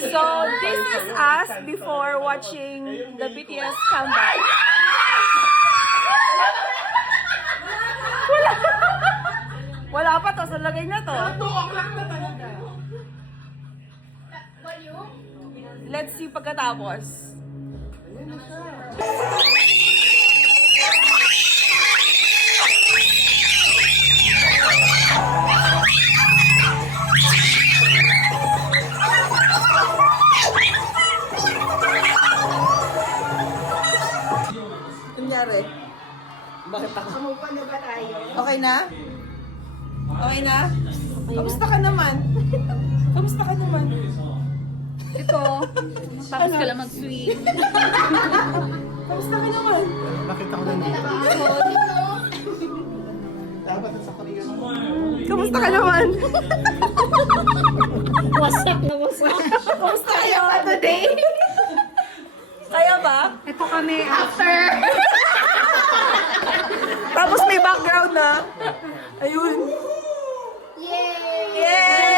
So, this is us before watching the BTS comeback. Wala pa to, sa lagay na to. Let's see pagkatapos. Kunyari. Bakit ako? Sumupa na ba tayo? Okay na? Okay na? Kamusta ka naman? Kamusta ka naman? Ito, tapos ka lang mag-swim. Kamusta ka naman? Nakita ko lang dito. Dapat sa Korea. Kamusta ka naman? Wasak na wasak. Kamusta kaya ka today? Kaya ba? Ito kami after. Tapos may background na. Ayun. Yay! Yay!